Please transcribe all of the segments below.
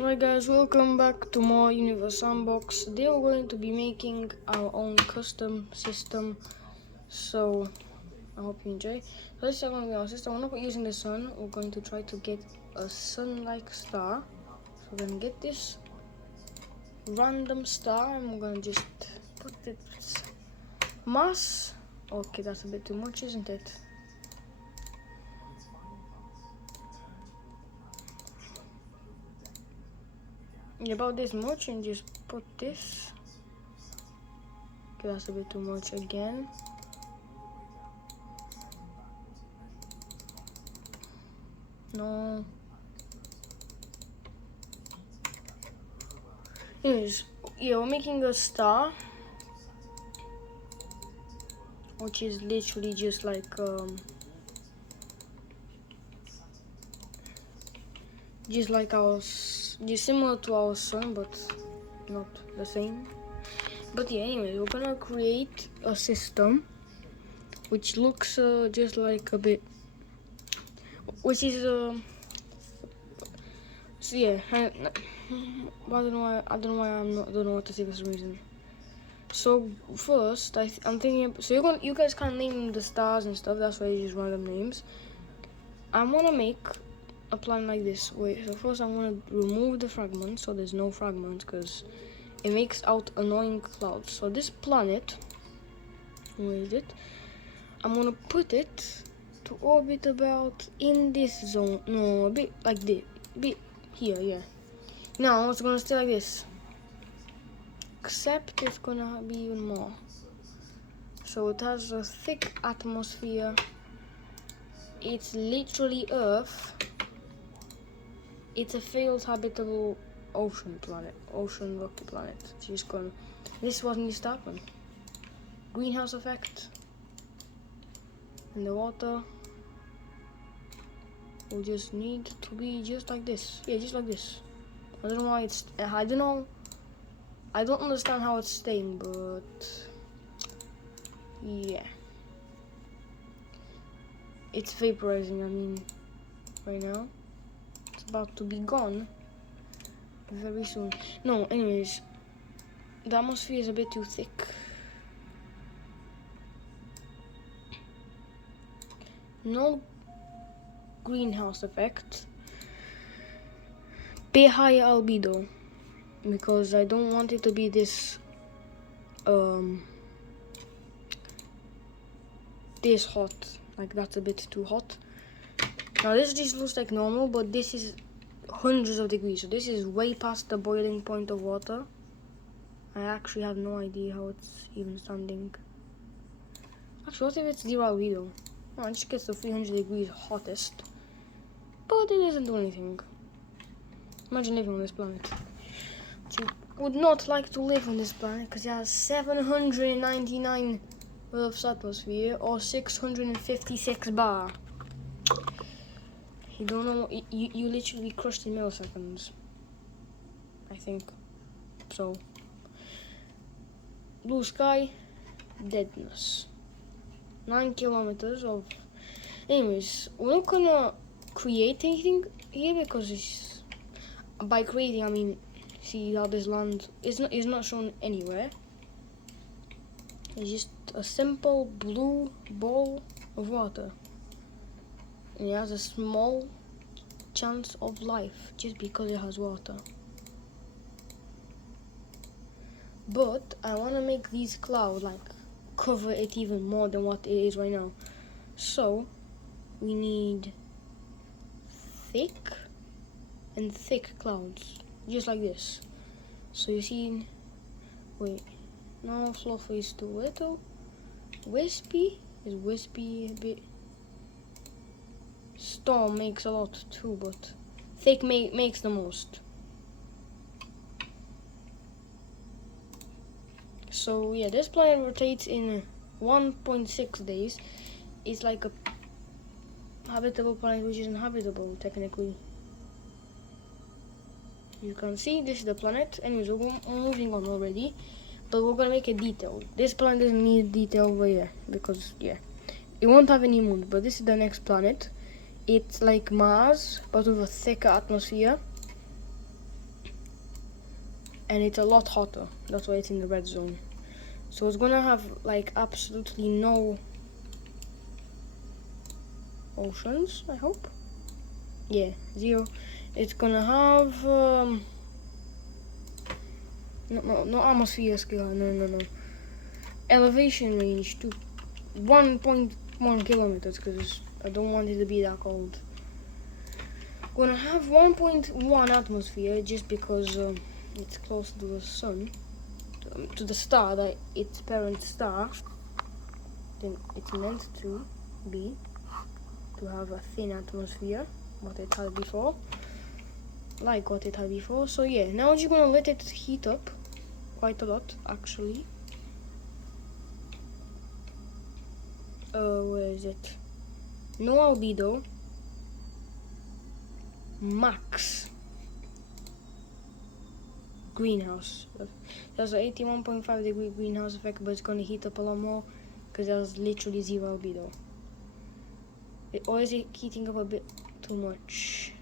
Alright guys, welcome back to more Universe Sanbox. Today we're going to be making our own custom system, so I hope you enjoy. So this is going to be our system. We're not using the sun, we're going to try to get a sun-like star. So we're going to get this random star and we're going to just put its mass. Okay, that's a bit too much, isn't it? About this much, and just put this. Okay, that's a bit too much again. No. Anyways, yeah, we're making a star, which is literally just like just similar to our sun, but not the same. But yeah, anyway, we're gonna create a system which looks just like a bit, which is so yeah, I don't know what to say for some reason. So first, I'm thinking. So you guys can't name the stars and stuff. That's why you use random names. I'm gonna make a planet like this. Wait. So first, I'm gonna remove the fragments, so there's no fragments, because it makes out annoying clouds. So this planet, where is it? I'm gonna put it to orbit about in this zone. No, a bit like this. A bit here, yeah. Now it's gonna stay like this. Except it's gonna be even more. So it has a thick atmosphere. It's literally Earth. It's a failed habitable ocean rocky planet. Just gonna. This what needs to happen. Greenhouse effect. And the water will just need to be just like this. Yeah, just like this. I don't know why it's. I don't know. I don't understand how it's staying, but yeah, it's vaporizing. I mean, right now it's about to be gone very soon. No, anyways, the atmosphere is a bit too thick. No greenhouse effect. Bit higher albedo, because I don't want it to be this this hot. Like, that's a bit too hot. Now this just looks like normal, but this is hundreds of degrees, so this is way past the boiling point of water. I actually have no idea how it's even standing. Actually, what if it's zero albedo? Oh, it just gets to 300 degrees hottest, but it doesn't do anything. Imagine living on this planet. You would not like to live on this planet because it has 799 Earth's atmosphere or 656 bar. You don't know. You literally crushed in milliseconds. I think. So. Blue sky, deadness. 9 kilometers of. Anyways, we're not gonna create anything here because it's. By creating, I mean, see how this land is not shown anywhere. It's just a simple blue ball of water. And it has a small chance of life just because it has water. But I want to make these clouds like cover it even more than what it is right now. So we need thick clouds, just like this. So you see, wait, no, fluffy is too little. Wispy is wispy a bit. Storm makes a lot too, but thick makes the most. So yeah, this planet rotates in 1.6 days. It's like a habitable planet which isn't habitable technically. You can see this is the planet. Anyways, we're moving on already, but we're gonna make it detailed. This planet doesn't need detail over here because yeah, it won't have any moons. But this is the next planet. It's like Mars, but with a thicker atmosphere. and it's a lot hotter. That's why it's in the red zone. So it's gonna have like absolutely no oceans, I hope. Yeah, 0. It's gonna have no atmosphere scale. No. Elevation range to 1.1 kilometers, because I don't want it to be that cold. Gonna have 1.1 atmosphere just because it's close to the sun, to the star, that its parent star. Then it's meant to be to have a thin atmosphere, what it had before, like what it had before. So yeah, now I'm just gonna let it heat up quite a lot, actually. Where is it? No albedo. Max greenhouse. There's an 81.5 degree greenhouse effect, but it's gonna heat up a lot more because there's literally 0 albedo. Or is it heating up a bit too much?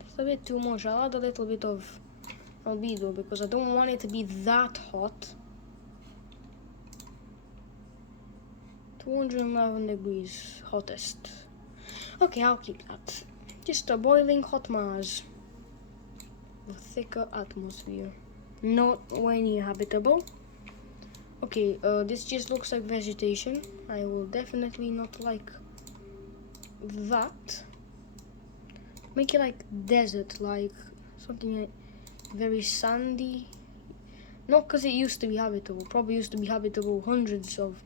Just a bit too much. I'll add a little bit of albedo because I don't want it to be that hot. 211 degrees hottest. Okay, I'll keep that. Just a boiling hot Mars with thicker atmosphere. Not any habitable. Okay, this just looks like vegetation. I will definitely not like that. Make it like desert, like something like very sandy. Not because it used to be habitable. Probably used to be habitable hundreds of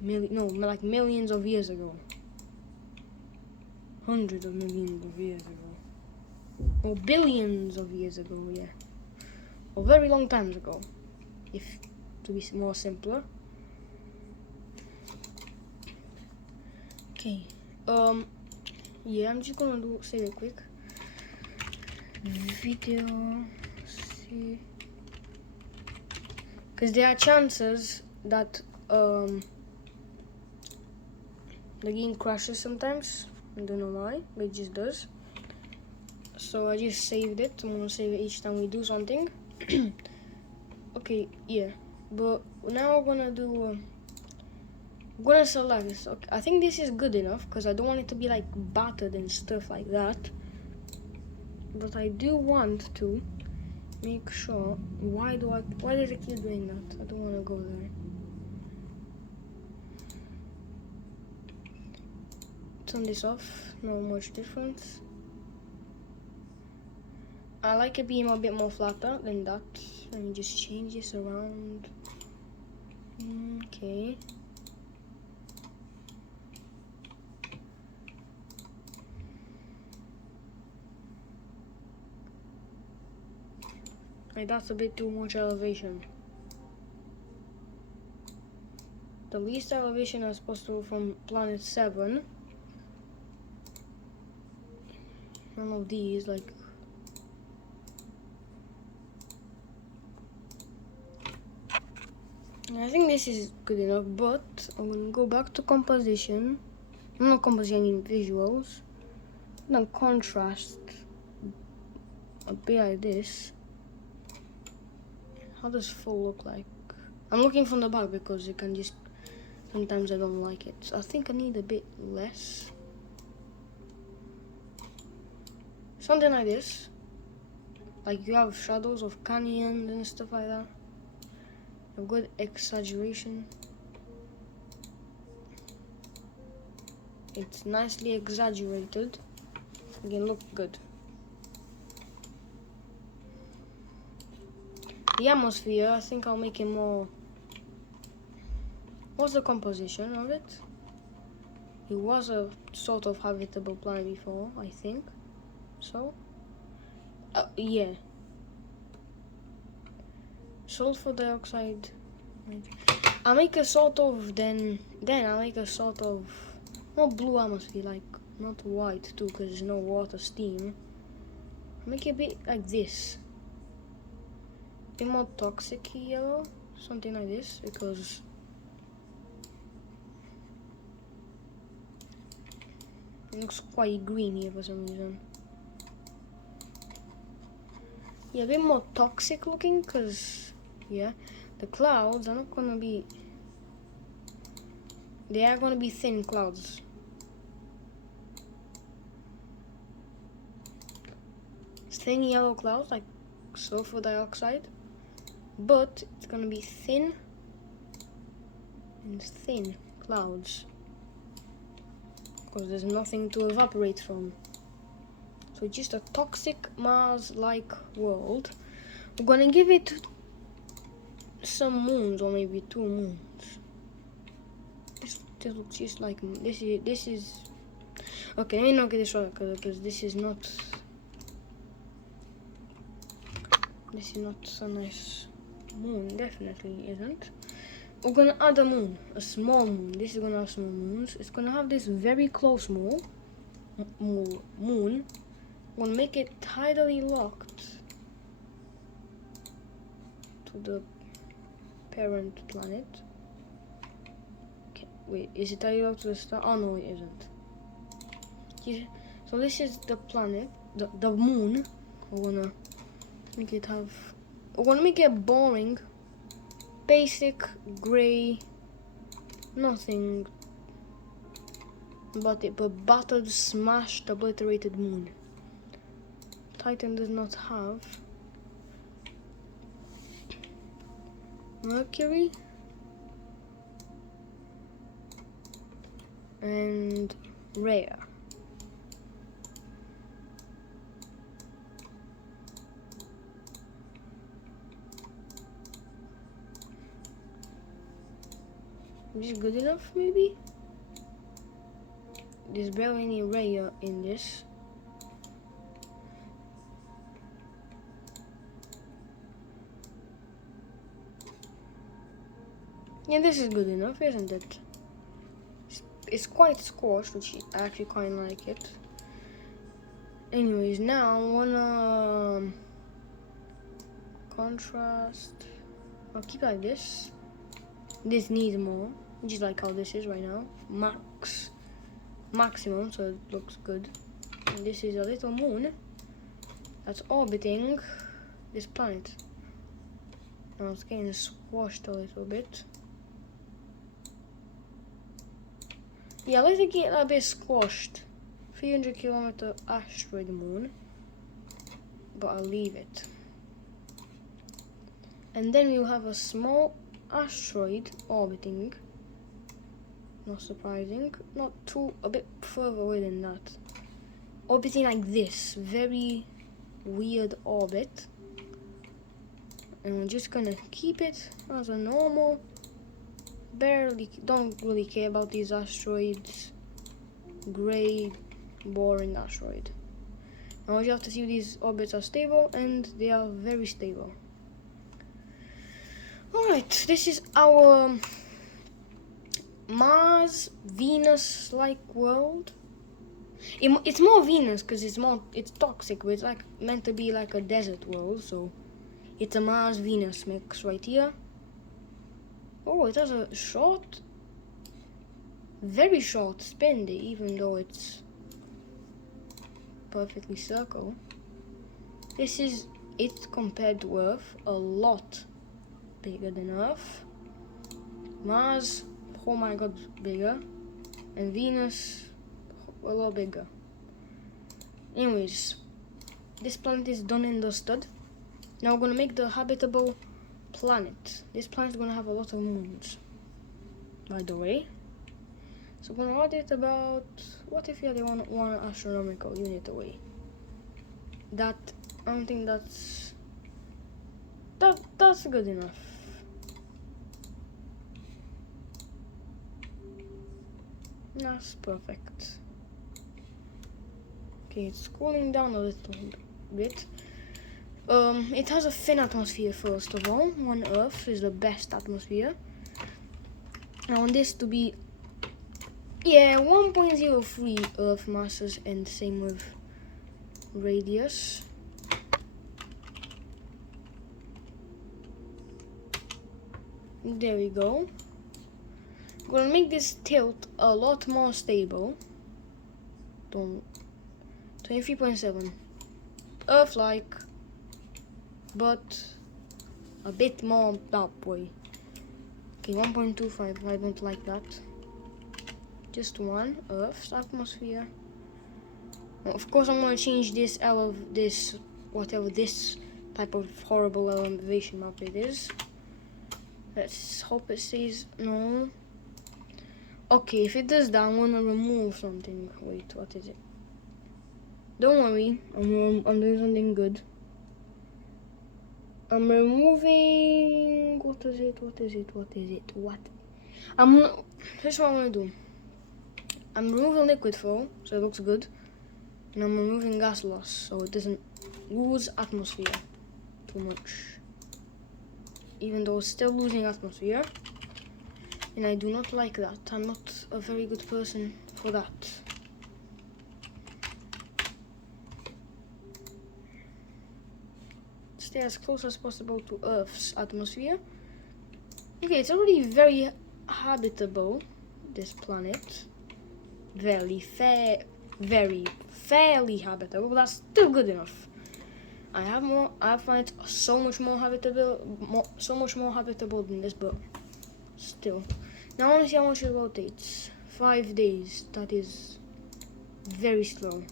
millions of years ago. Hundreds of millions of years ago. Or billions of years ago, yeah. Or very long times ago, if to be more simpler. Okay. Yeah, I'm just gonna save it quick. Video. See. Because there are chances that the game crashes sometimes. I don't know why, but it just does. So I just saved it. I'm gonna save it each time we do something. Okay, yeah. But now we're gonna do. I'm gonna select this. Okay, I think this is good enough because I don't want it to be like battered and stuff like that. But I do want to make sure. Why did I keep doing that? I don't want to go there. Turn this off. Not much difference. I like it being a bit more flatter than that. Let me just change this around. Okay. Like that's a bit too much elevation. The least elevation is supposed to from planet 7. None of these, like. I think this is good enough, but I'm gonna go back to composition. Not composition, I mean visuals. And then contrast a bit like this. How does full look like? I'm looking from the back because you can just. Sometimes I don't like it. So I think I need a bit less. Something like this. Like you have shadows of canyons and stuff like that. A good exaggeration. It's nicely exaggerated. Again, look good. The atmosphere, I think I'll make it more. What's the composition of it? It was a sort of habitable planet before, I think. So, yeah. Sulfur dioxide. I'll make a sort of then I'll make a sort of not blue atmosphere, like not white too, because there's no water, steam. I'll make it a bit like this. A bit more toxic yellow, something like this, because it looks quite green here for some reason. Yeah, a bit more toxic looking, because, yeah, the clouds are not gonna be, they are gonna be thin clouds. Thin yellow clouds, like sulfur dioxide, but it's gonna be thin and thin clouds, because there's nothing to evaporate from. So just a toxic Mars-like world. We're gonna give it some moons, or maybe 2 moons. This looks just like this is. Okay, let me not get this right, because this is not a nice moon. Definitely isn't. We're gonna add a moon, a small moon. This is gonna have small moons. It's gonna have this very close moon. We'll make it tidally locked to the parent planet. Okay, wait, is it tidally locked to the star? Oh no, it isn't. Yeah, so this is the planet, the moon. We're gonna make it boring, basic, grey, nothing but battered, smashed, obliterated moon. Titan does not have Mercury and Rhea. Is this good enough, maybe? There's barely any Rhea in this. Yeah, this is good enough, isn't it? It's quite squashed, which I actually quite like it. Anyways, now I wanna contrast. I'll keep like this. This needs more, just like how this is right now. Maximum, so it looks good. And this is a little moon that's orbiting this planet. Now it's getting squashed a little bit. Yeah, let's get a bit squashed. 300-kilometer asteroid moon, but I'll leave it. And then we'll have a small asteroid orbiting. Not surprising. Not too, a bit further away than that. Orbiting like this, very weird orbit. And we're just gonna keep it as a normal. Don't really care about these asteroids. Grey, boring asteroid. Now you have to see if these orbits are stable, and they are very stable. Alright, this is our Mars, Venus-like world. It's more Venus because it's toxic, but it's like meant to be like a desert world, so it's a Mars-Venus mix right here. Oh, it has a very short spin day, even though it's perfectly circle. This is it compared to Earth, a lot bigger than Earth. Mars, oh my god, bigger. And Venus, a lot bigger. Anyways, this planet is done and dusted. Now we're gonna make the habitable planet. This planet's gonna have a lot of moons, by the way. So we're gonna add it about, what if you had one astronomical unit away? I don't think that's good enough. That's perfect. Okay, it's cooling down a little bit. It has a thin atmosphere first of all. On Earth is the best atmosphere. I want this to be 1.03 Earth masses, and same with radius. There we go. I'm gonna make this tilt a lot more stable. 23.7. Earth-like. but a bit more that way. Okay, 1.25, I don't like that. Just one, Earth's atmosphere. Well, of course I'm gonna change this whatever this type of horrible elevation map it is. Let's hope it says no. Okay, if it does that, I'm gonna remove something. Wait, what is it? Don't worry, I'm doing something good. I'm removing. What is it? Here's what I'm gonna do. I'm removing liquid flow, so it looks good. And I'm removing gas loss, so it doesn't lose atmosphere too much. Even though it's still losing atmosphere. And I do not like that. I'm not a very good person for that. Stay as close as possible to Earth's atmosphere. Okay, it's already very habitable, this planet. Very fairly habitable, but that's still good enough. I find it so much more habitable than this, but still. Now I want to see how much it rotates. 5 days. That is very slow.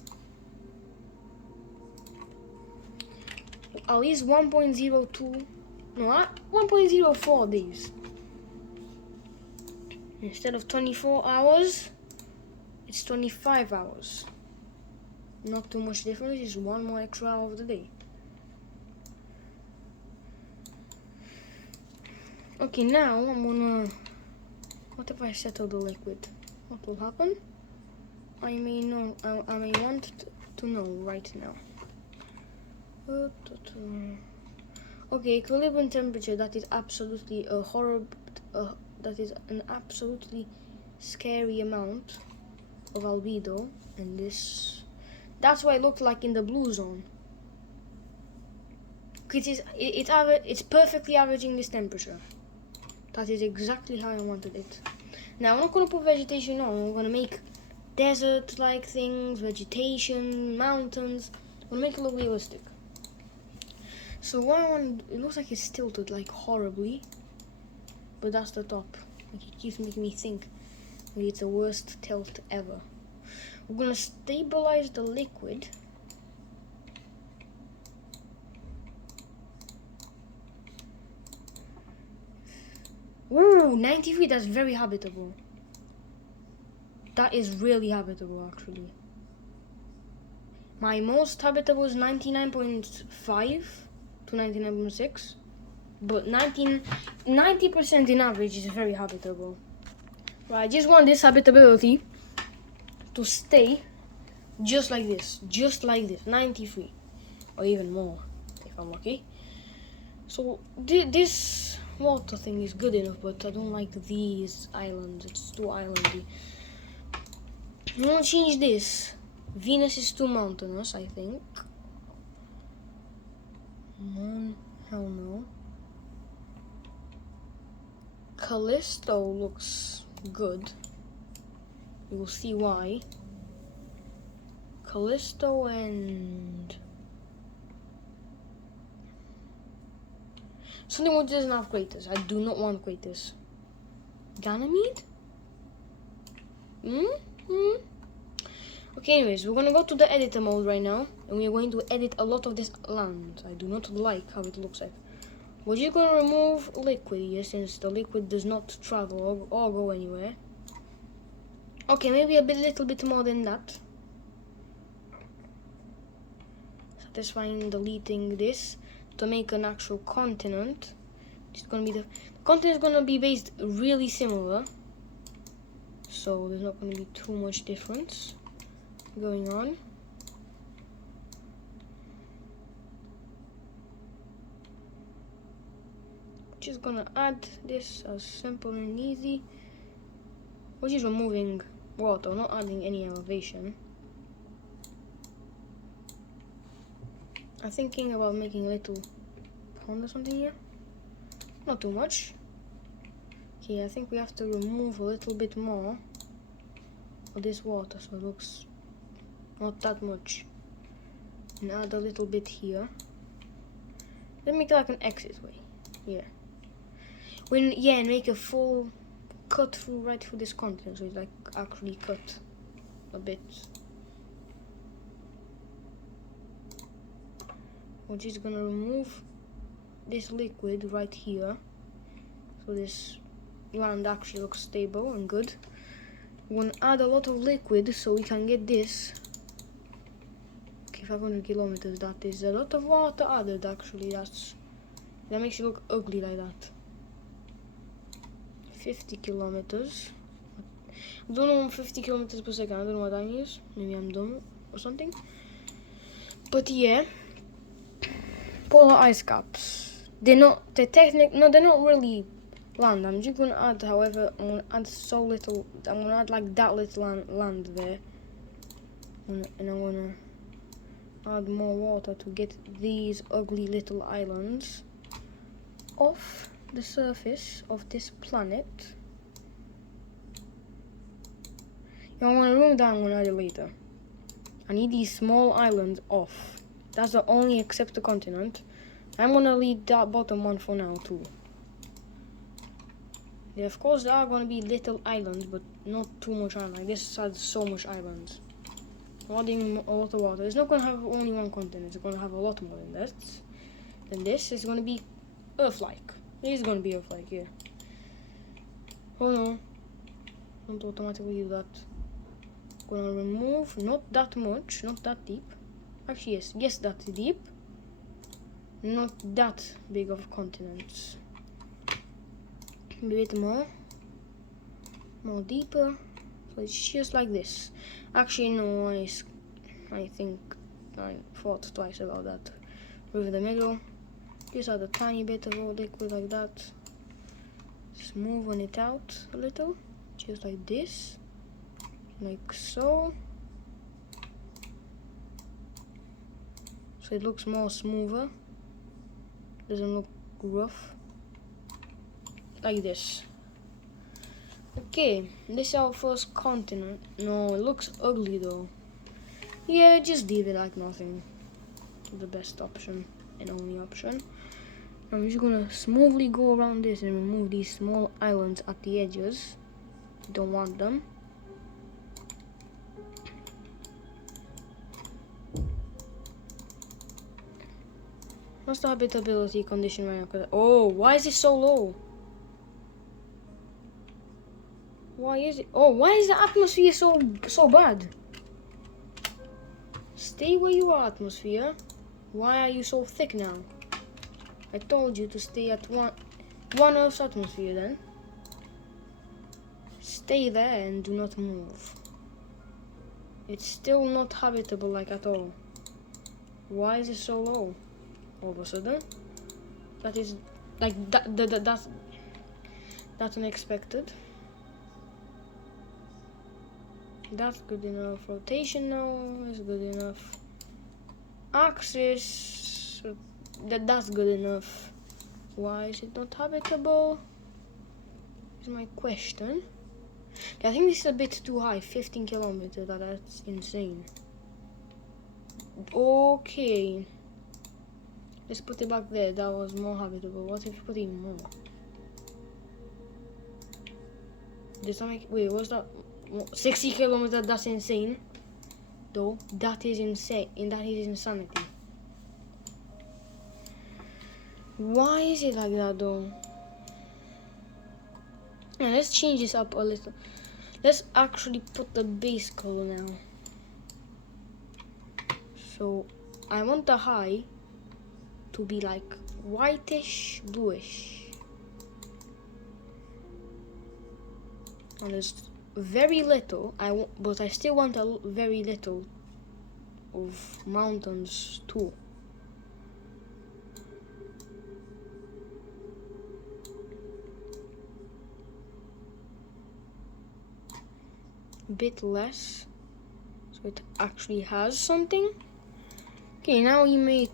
At least 1.02. No, 1.04 days. Instead of 24 hours, it's 25 hours. Not too much difference, just one more extra hour of the day. Okay, now I'm gonna... What if I settle the liquid? What will happen? I may want to know right now. Okay, equilibrium temperature, that is absolutely a horrible... that is an absolutely scary amount of albedo, and this... That's what it looked like in the blue zone. It's perfectly averaging this temperature. That is exactly how I wanted it. Now I'm not gonna put vegetation on. I'm gonna make desert-like things, vegetation, mountains. I'm gonna make it look realistic. So what I want, it looks like it's tilted like horribly, but that's the top. Like, it keeps making me think maybe it's the worst tilt ever. We're gonna stabilize the liquid. Ooh, 93, that's very habitable. That is really habitable, actually. My most habitable is 99.5 to 99.6. But 90% in average is very habitable. Right, I just want this habitability to stay just like this, 93, or even more if I'm lucky. So this water thing is good enough, but I don't like these islands. It's too islandy. I'm gonna change this. Venus is too mountainous, I think. Hell no. Callisto looks good. You will see why. Callisto and something which doesn't have craters. I do not want craters. Ganymede? Okay, anyways, we're gonna go to the editor mode right now, and we are going to edit a lot of this land. I do not like how it looks like. We're just gonna remove liquid here, since the liquid does not travel or go anywhere. Okay, maybe little bit more than that. Satisfying deleting this to make an actual continent. It's gonna be the continent is gonna be based really similar, so there's not gonna be too much difference going on. Just gonna add this as simple and easy. We're just removing water, not adding any elevation. I'm thinking about making a little pond or something here. Not too much. Okay, I think we have to remove a little bit more of this water so it looks not that much. And add a little bit here. Let's make it like an exit way. Yeah. And make a full cut through right through this continent, so it's like actually cut a bit. We're just gonna remove this liquid right here, so this land actually looks stable and good. We're gonna add a lot of liquid so we can get this. Okay, 500 kilometers, that is a lot of water added actually. That makes it look ugly like that. 50 kilometers. I don't know, 50 kilometers per second. I don't know what that is. Maybe I'm dumb or something. But yeah, polar ice caps. They're not really land. I'm just gonna add, however, I'm gonna add so little. I'm gonna add like that little land there, and I'm gonna add more water to get these ugly little islands off the surface of this planet. I'm gonna remove that. I'm gonna add it later. I need these small islands off. That's the only except the continent. I'm gonna leave that bottom one for now too. Yeah, of course there are gonna be little islands, but not too much island. Like this has so much islands. Adding a lot of water. It's not gonna have only one continent. It's gonna have a lot more than that. Then this is gonna be Earth-like. It is gonna be Earth-like, yeah. Oh no! Don't automatically do that. Gonna remove not that much, not that deep. Actually, yes, that's deep. Not that big of continents. A bit more deeper. So it's just like this. Actually, no, I think I thought twice about that. Over the middle, just add a tiny bit of liquid like that. Smoothen it out a little, just like this, like so. So it looks more smoother. Doesn't look rough. Like this. Okay, this is our first continent. No, it looks ugly though. Yeah, just leave it like nothing. The best option and only option. I'm just gonna smoothly go around this and remove these small islands at the edges. Don't want them. What's the habitability condition right now? Oh, why is it so low? Why is it? Oh, why is the atmosphere so bad? Stay where you are, atmosphere. Why are you so thick now? I told you to stay at one Earth's atmosphere then. Stay there and do not move. It's still not habitable like at all. Why is it so low? All of a sudden? That is like that's unexpected. That's good enough. Rotation now is good enough. Axis, that's good enough. Why is it not habitable? Is my question. Okay, I think this is a bit too high. 15 kilometers. That's insane. Okay. Let's put it back there. That was more habitable. What if you put even more? Does that make? Wait, what's that? 60 kilometers. That's insane. Though that is insane. And that is insanity. Why is it like that though? Yeah, let's change this up a little. Let's actually put the base color now. So I want the high to be like whitish, bluish. And there's very little. But I still want a very little of mountains too. Bit less, so it actually has something. Okay, now you make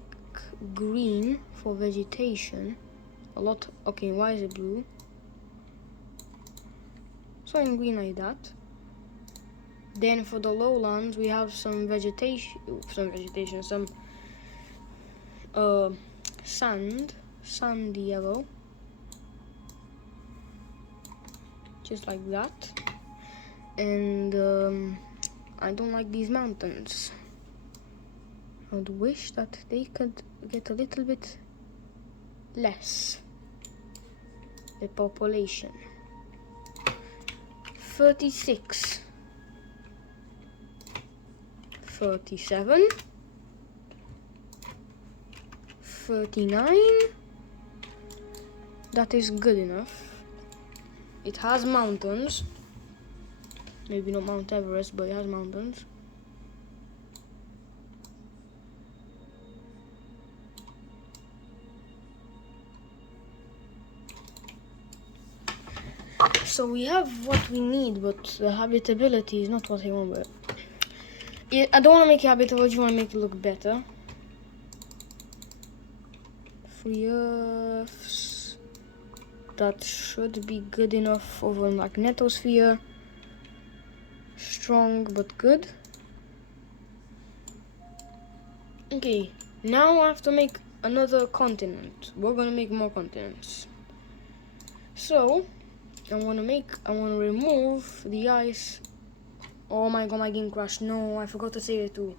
green for vegetation a lot. Okay, why is it blue? So in green like that. Then for the lowlands we have some vegetation, some sandy yellow, just like that. And I don't like these mountains. I would wish that they could get a little bit less, the population. 36, 37, 39. That is good enough. It has mountains. Maybe not Mount Everest, but it has mountains. So we have what we need, but the habitability is not what I want. But I don't want to make it habitable, I just want to make it look better. 3 Earths. That should be good enough for a magnetosphere. Strong but good. Okay, now I have to make another continent. We're gonna make more continents. So I want to remove the ice. Oh my god, my game crashed. No, I forgot to save it too.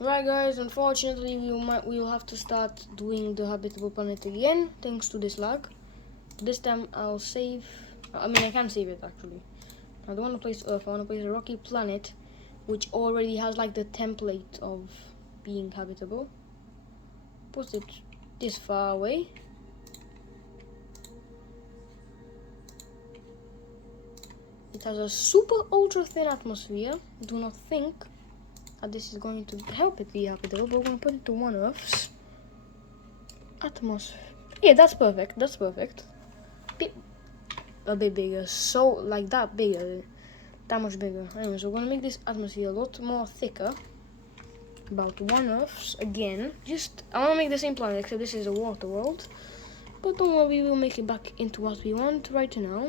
Right guys, unfortunately we will have to start doing the habitable planet again, thanks to this lag. This time I'll save, I can save it actually. I don't want to place Earth, I want to place a rocky planet which already has like the template of being habitable. Put it this far away. It has a super ultra thin atmosphere. Do not think that this is going to help it be habitable, but we're going to put it to 1 Earth's atmosphere. Yeah, that's perfect. That's perfect. A bit bigger. So, like that bigger. That much bigger. Anyway, so we're going to make this atmosphere a lot more thicker. About 1 Earth's again. I want to make the same planet, except this is a water world. But don't worry, we will make it back into what we want right now.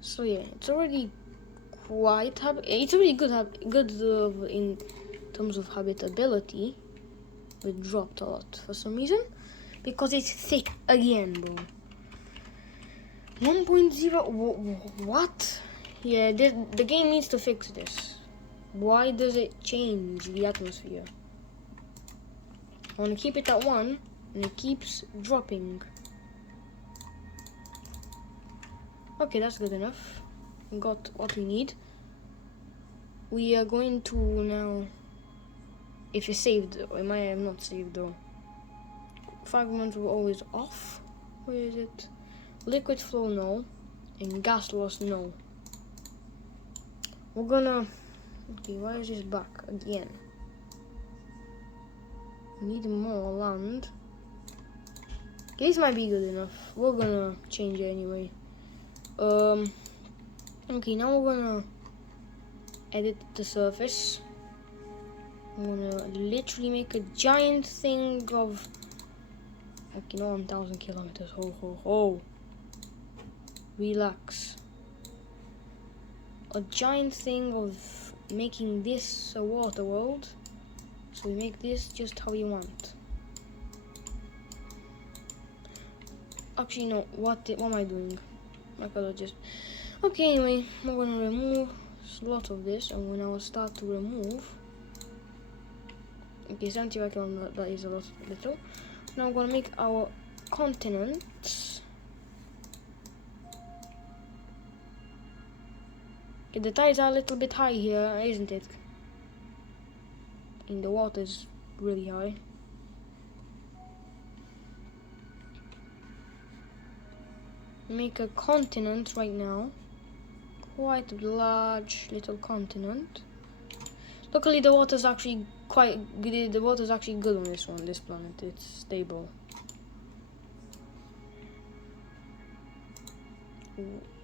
So yeah, it's already quite it's already good in terms of habitability. It dropped a lot for some reason because it's thick again, bro. 1.0. What? Yeah, the game needs to fix this. Why does it change the atmosphere? I want to keep it at 1. And it keeps dropping. Okay, that's good enough. We got what we need. We are going to now, if it's saved, it might have not saved though. Fragments were always off. Where is it? Liquid flow, no. And gas loss, no. We're gonna, okay, why is this back again? We need more land. This might be good enough. We're gonna change it anyway. Okay, now we're gonna edit the surface. I'm gonna literally make a giant thing of, okay, not 1,000 kilometers. Ho. Relax. A giant thing of making this a water world. So we make this just how you want. Actually, no. What am I doing? I could have just. Okay, anyway, I'm gonna remove a lot of this, and when I will start to remove. Okay, 75 kilometers. That is a little. Now I'm gonna make our continents. Okay, the tides are a little bit high here, isn't it? And the water is really high. Make a continent right now. Quite a large little continent. Luckily the water's actually quite good. The water's actually good on this planet. It's stable.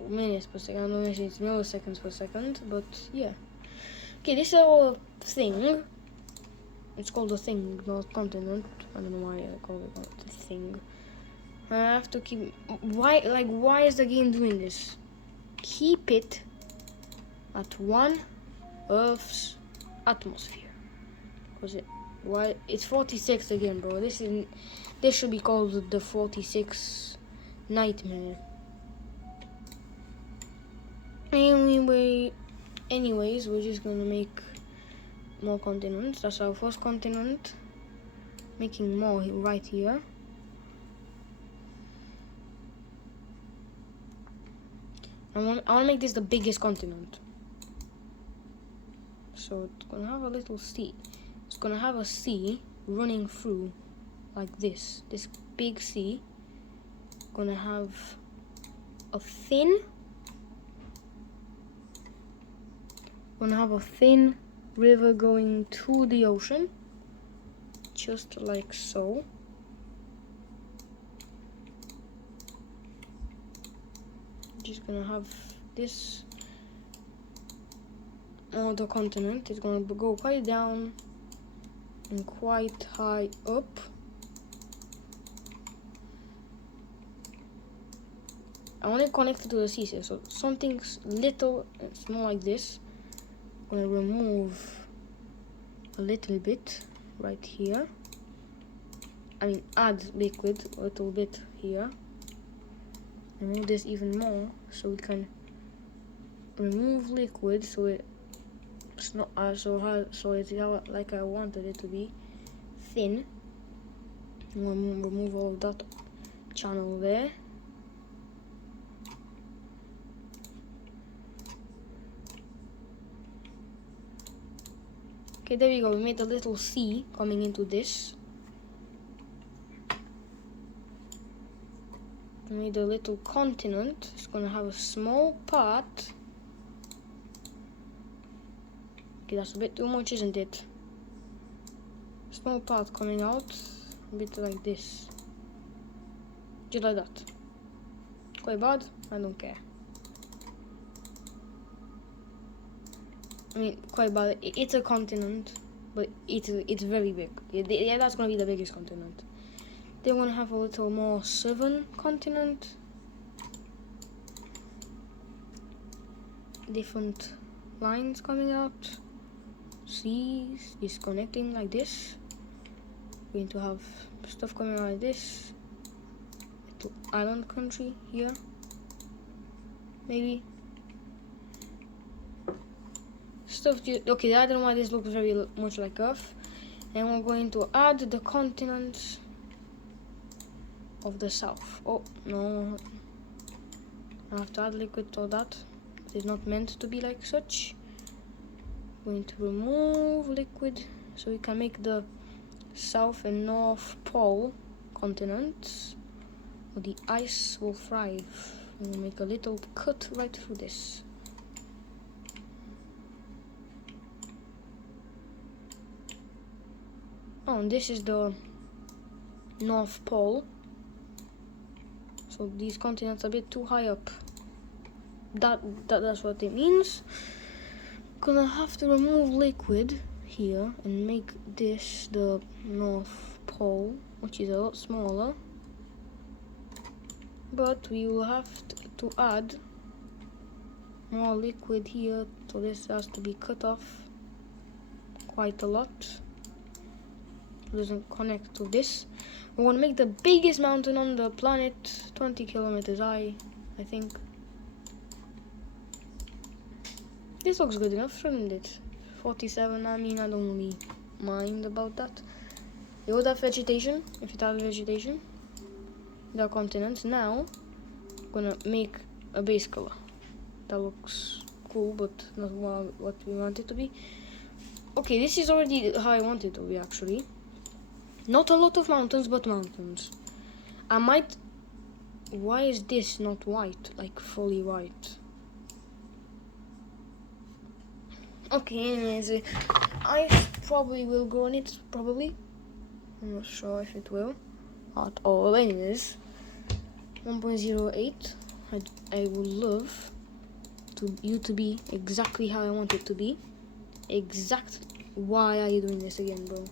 Minutes per second. I don't know if it's milliseconds per second, but yeah. Okay, this is our thing. It's called a thing, not continent. I don't know why I call it a thing. I have to keep. Why is the game doing this? Keep it at 1 Earth's atmosphere. Was it? Why? It's 46 again, bro. This should be called the 46 nightmare. Anyways, we're just gonna make more continents. That's our first continent. Making more right here. I want to make this the biggest continent. So it's gonna have a little sea. It's gonna have a sea running through like this. This big sea. Gonna have a thin. Gonna have a thin river going to the ocean. Just like so. Just gonna have this on the continent. It's gonna go quite down and quite high up. I want to connect it to the seashore, so something's little and small like this. I'm gonna remove a little bit right here. I mean, add liquid a little bit here. Remove this even more, so we can remove liquid, so it's not so it's like I wanted it to be, thin. We'll remove all of that channel there. Okay, there we go. We made a little sea coming into this. We made a little continent. It's gonna have a small part. Okay, that's a bit too much, isn't it? Small part coming out, a bit like this. Just like that. Quite bad, I don't care. I mean, quite bad. It's a continent, but it's very big. Yeah, that's gonna be the biggest continent. They want to have a little more southern continent. Different lines coming out. Seas disconnecting like this. We're going to have stuff coming out like this. Little island country here. Maybe. Stuff. Okay, I don't know why this looks very much like Earth. And we're going to add the continents of the south. Oh no, I have to add liquid to that. It's not meant to be like such. I'm going to remove liquid so we can make the south and north pole continents, or the ice will thrive. We'll make a little cut right through this. Oh, and this is the North Pole. So these continents are a bit too high up. That's what it means. Gonna have to remove liquid here and make this the North Pole, which is a lot smaller. But we will have to add more liquid here, so this has to be cut off quite a lot. It doesn't connect to this. We want to make the biggest mountain on the planet, 20 kilometers high, I think. This looks good enough, shouldn't it? 47, I mean, I don't really mind about that. You would have vegetation, if it has vegetation. The continents. Now, I'm gonna make a base color. That looks cool, but not what we want it to be. Okay, this is already how I want it to be, actually. Not a lot of mountains, but mountains. I might... Why is this not white? Like, fully white. Okay, anyways, I probably will go on it, probably. I'm not sure if it will. At all, anyways. 1.08. I would love you to be exactly how I want it to be. Exact. Why are you doing this again, bro?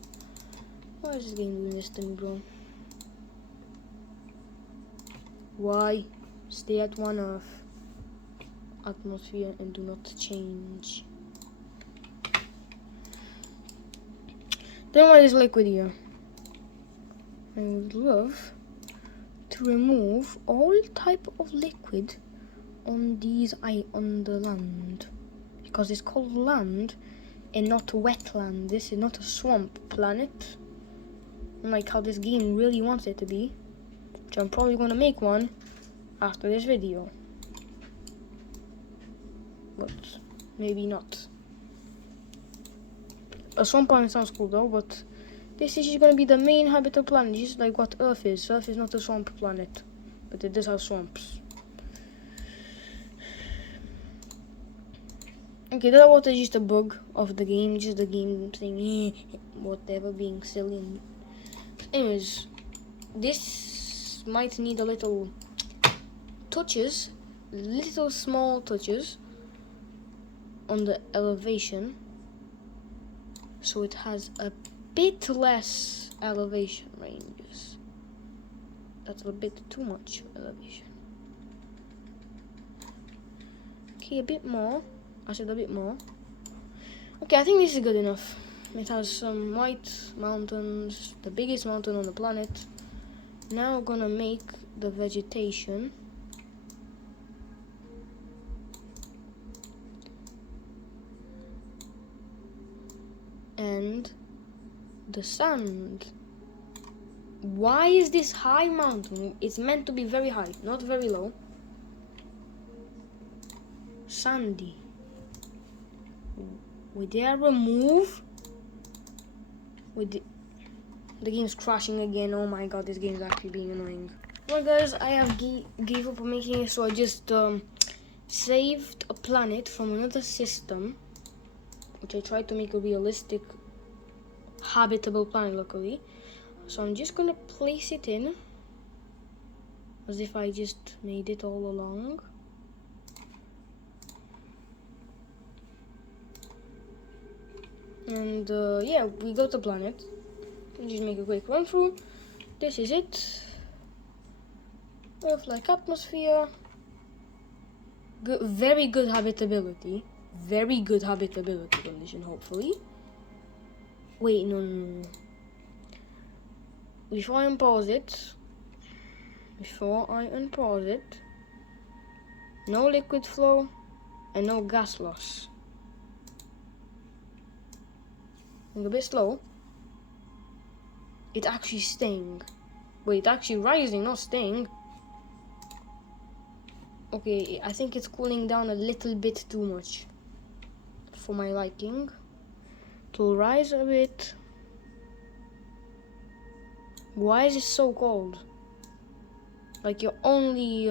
Why is this game doing this to me, bro? Why? Stay at 1 Earth atmosphere and do not change. Don't want this liquid here. I would love to remove all type of liquid on the land, because it's called land and not wetland. This is not a swamp planet, unlike how this game really wants it to be, which I'm probably gonna make one after this video, but maybe not. A swamp planet sounds cool though, but this is just gonna be the main habitable planet, just like what Earth is. Earth is not a swamp planet, but it does have swamps. Okay, that was just a bug of the game, just the game saying whatever, being silly. Anyways, this might need a little touches, little small touches on the elevation, so it has a bit less elevation ranges. That's a bit too much elevation. Okay, a bit more. I said a bit more. Okay, I think this is good enough. It has some white mountains, the biggest mountain on the planet. Now we're gonna make the vegetation. And the sand. Why is this high mountain? It's meant to be very high, not very low. Sandy. Would I remove? The game's crashing again. Oh my god, this game is actually being annoying. Well guys, I have gave up on making it, so I just saved a planet from another system, which I tried to make a realistic habitable planet luckily. So I'm just gonna place it in as if I just made it all along. And yeah, we got the planet. Just make a quick run through. This is it. Earth-like atmosphere. Good, very good habitability. Very good habitability condition, hopefully. Wait, no. Before I unpause it, no liquid flow and no gas loss. I'm a bit slow. It's actually staying. Wait, it's actually rising, not staying. Okay, I think it's cooling down a little bit too much for my liking. It will rise a bit. Why is it so cold? Like you're only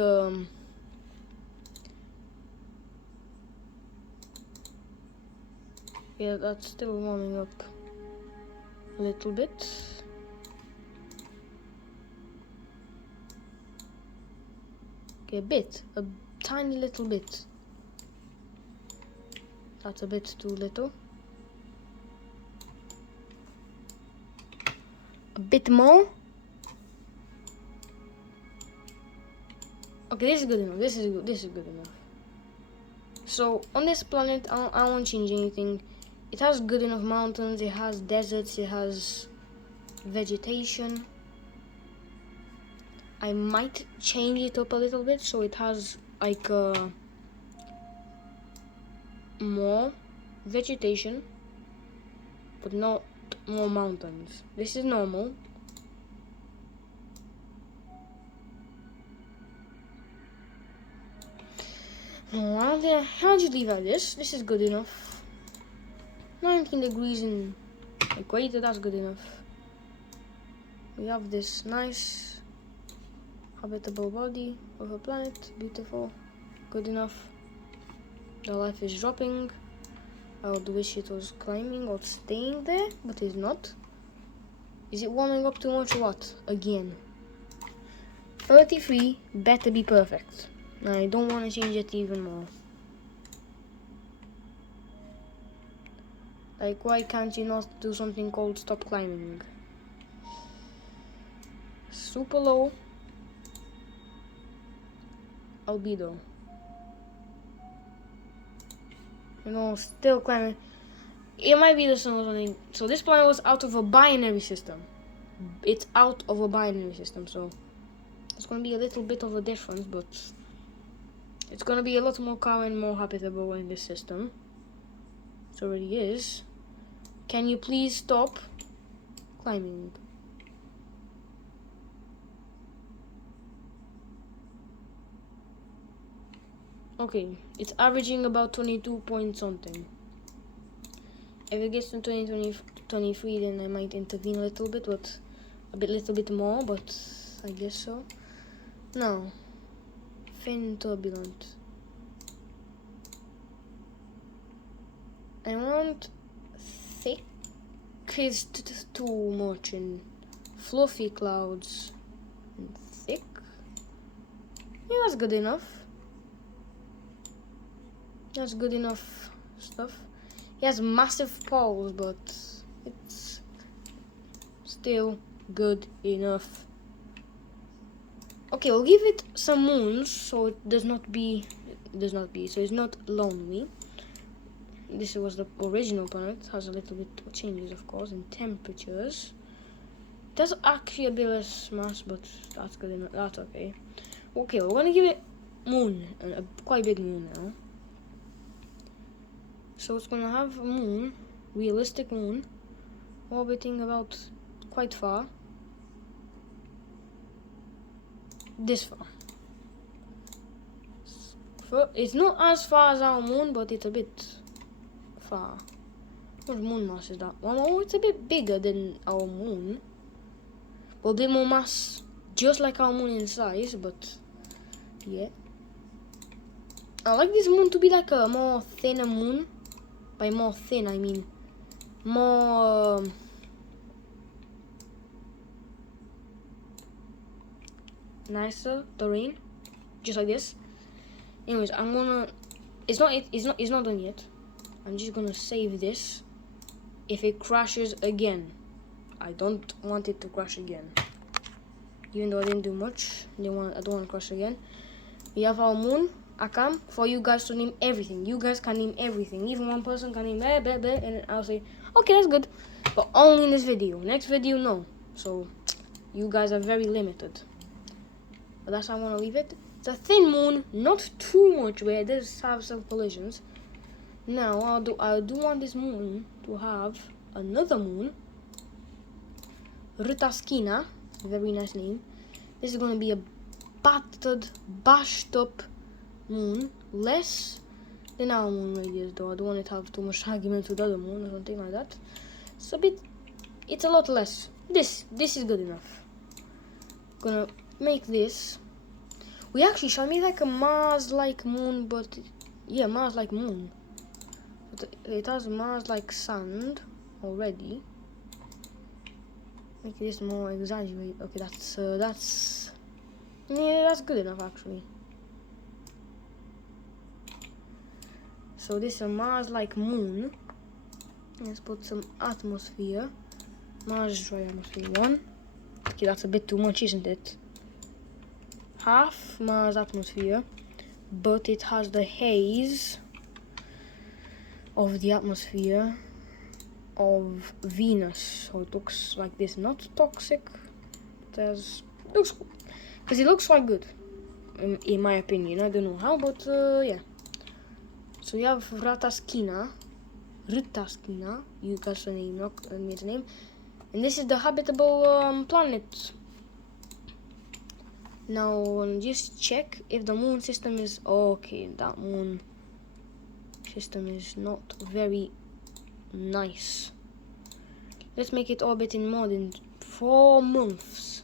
yeah, that's still warming up a little bit. Okay, a tiny little bit. That's a bit too little. A bit more. Okay, this is good enough. This is good enough. So on this planet, I won't change anything. It has good enough mountains. It has deserts. It has vegetation. I might change it up a little bit so it has like more vegetation, but not more mountains. This is normal. No, I'll just leave it like this. This is good enough. 19 degrees in equator, that's good enough. We have this nice habitable body of a planet, beautiful, good enough. The life is dropping. I would wish it was climbing or staying there, but it's not. Is it warming up too much or what? Again. 33 better be perfect. I don't want to change it even more. Like, why can't you not do something called stop climbing? Super low albedo. You know, still climbing. It might be the sun or something. So this planet was out of a binary system. It's out of a binary system, so it's gonna be a little bit of a difference, but it's gonna be a lot more calm and more habitable in this system. It already is. Can you please stop climbing? Okay, it's averaging about 22 point something. If it gets to 23, then I might intervene a little bit, but little bit more, but I guess so. No. Fin turbulent. I want thick is too much and fluffy clouds. And thick? Yeah, that's good enough. That's good enough stuff. He has massive poles, but it's still good enough. Okay, we'll give it some moons so it does not be so it's not lonely. This was the original planet. It has a little bit of changes, of course, in temperatures. It does actually a bit less mass, but that's good enough. That's okay. Okay, we're gonna give it moon, a quite big moon now. So it's gonna have a moon, realistic moon, orbiting about quite far. This far. It's not as far as our moon, but it's a bit far. What moon mass is that? Well, it's a bit bigger than our moon. Well, a bit more mass, just like our moon in size, but yeah. I like this moon to be like a more thinner moon. By more thin, I mean more nicer terrain, just like this. Anyways, I'm gonna. It's not done yet. I'm just gonna save this. If it crashes again, I don't want it to crash again. Even though I didn't do much, I don't want to crash again. We have our moon. Akam, for you guys to name everything. You guys can name everything. Even one person can name and I'll say, okay, that's good. But only in this video. Next video, no. So, you guys are very limited. But that's how I want to leave it. It's a thin moon, not too much where it does have some collisions. Now, I do want this moon to have another moon. Rutaskina, very nice name. This is going to be a battered, bashed up moon, less than our moon radius though. I don't want it to have too much argument with the other moon or something like that. It's a lot less. This is good enough. Gonna make this. We actually shall make like a Mars-like moon, but yeah, Mars-like moon. But it has Mars-like sand already. Make this more exaggerated. Okay, that's good enough actually. So this is a Mars-like moon. Let's put some atmosphere. Mars dry atmosphere 1. Okay, that's a bit too much, isn't it? Half Mars atmosphere, but it has the haze of the atmosphere of Venus. So it looks like this, not toxic. Because it looks quite good, in my opinion. I don't know how, but yeah. So we have Rutaskina, you guys name, its name, and this is the habitable planet. Now just check if the moon system is okay. That moon system is not very nice. Let's make it orbit in more than 4 months.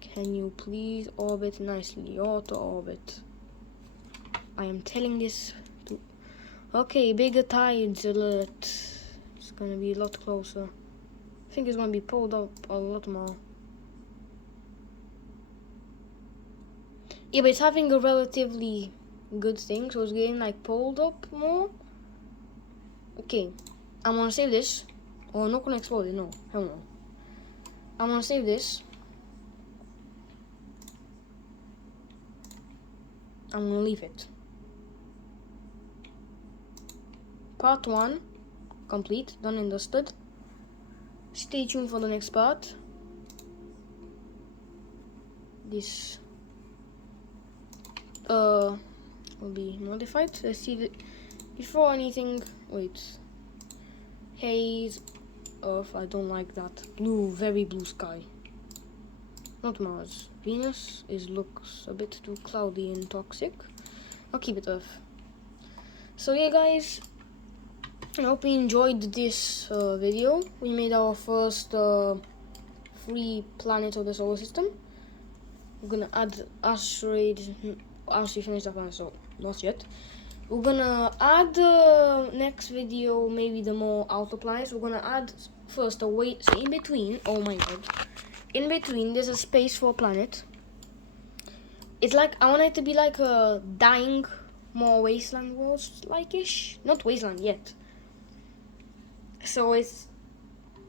Can you please orbit nicely? Auto orbit. I am telling this to. Okay, bigger tides alert. It's gonna be a lot closer. I think it's gonna be pulled up a lot more. Yeah, but it's having a relatively good thing, so it's getting like pulled up more. Okay, I'm gonna save this. Oh, I'm not gonna explode it, no. Hell no. I'm gonna save this. I'm gonna leave it. part 1 complete, done and dusted. Stay tuned for the next part. This will be modified. Let's see before anything. Wait, haze, Earth. I don't like that. Blue, very blue sky. Not Mars. Venus looks a bit too cloudy and toxic. I'll keep it Earth. So yeah, guys, I hope you enjoyed this video. We made our first free planet of the solar system. We're gonna add asteroid. Actually finished that one, so not yet. We're gonna add next video maybe the more outer planets. We're gonna add first a wait. So in between, oh my god, in between there's a space for a planet. It's like I want it to be like a dying, more wasteland world like-ish. Not wasteland yet. So it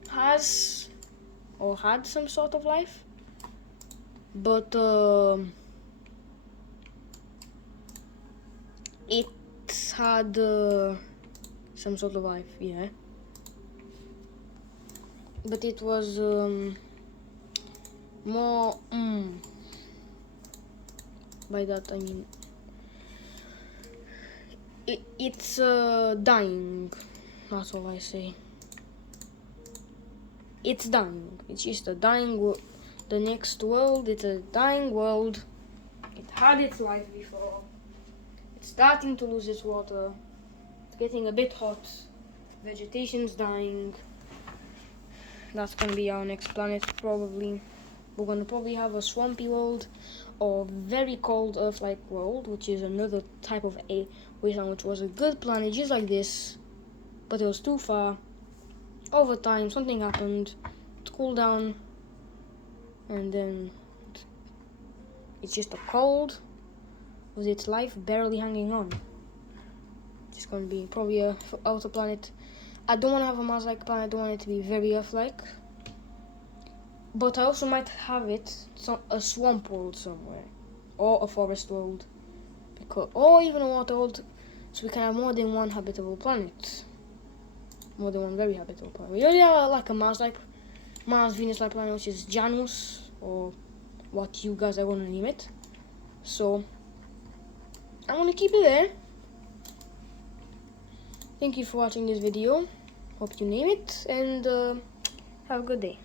has or had some sort of life, but it had some sort of life, yeah. But it was more. By that I mean it's dying. That's all I say. It's dying. It's just a dying world. The next world, it's a dying world. It had its life before. It's starting to lose its water. It's getting a bit hot. Vegetation's dying. That's gonna be our next planet probably. We're gonna probably have a swampy world or very cold Earth-like world, which is another type of a wasteland, which was a good planet just like this, but it was too far. Over time, something happened. It cooled down, and then it's just a cold with its life barely hanging on. It's gonna be probably a outer planet. I don't want to have a Mars-like planet. I don't want it to be very Earth-like. But I also might have it a swamp world somewhere, or a forest world, or even a water world, so we can have more than one habitable planet. More than one very habitable planet. We already have like a Mars Venus-like planet, which is Janus, or what you guys are gonna name it. So I'm gonna keep it there. Thank you for watching this video. Hope you name it, and have a good day.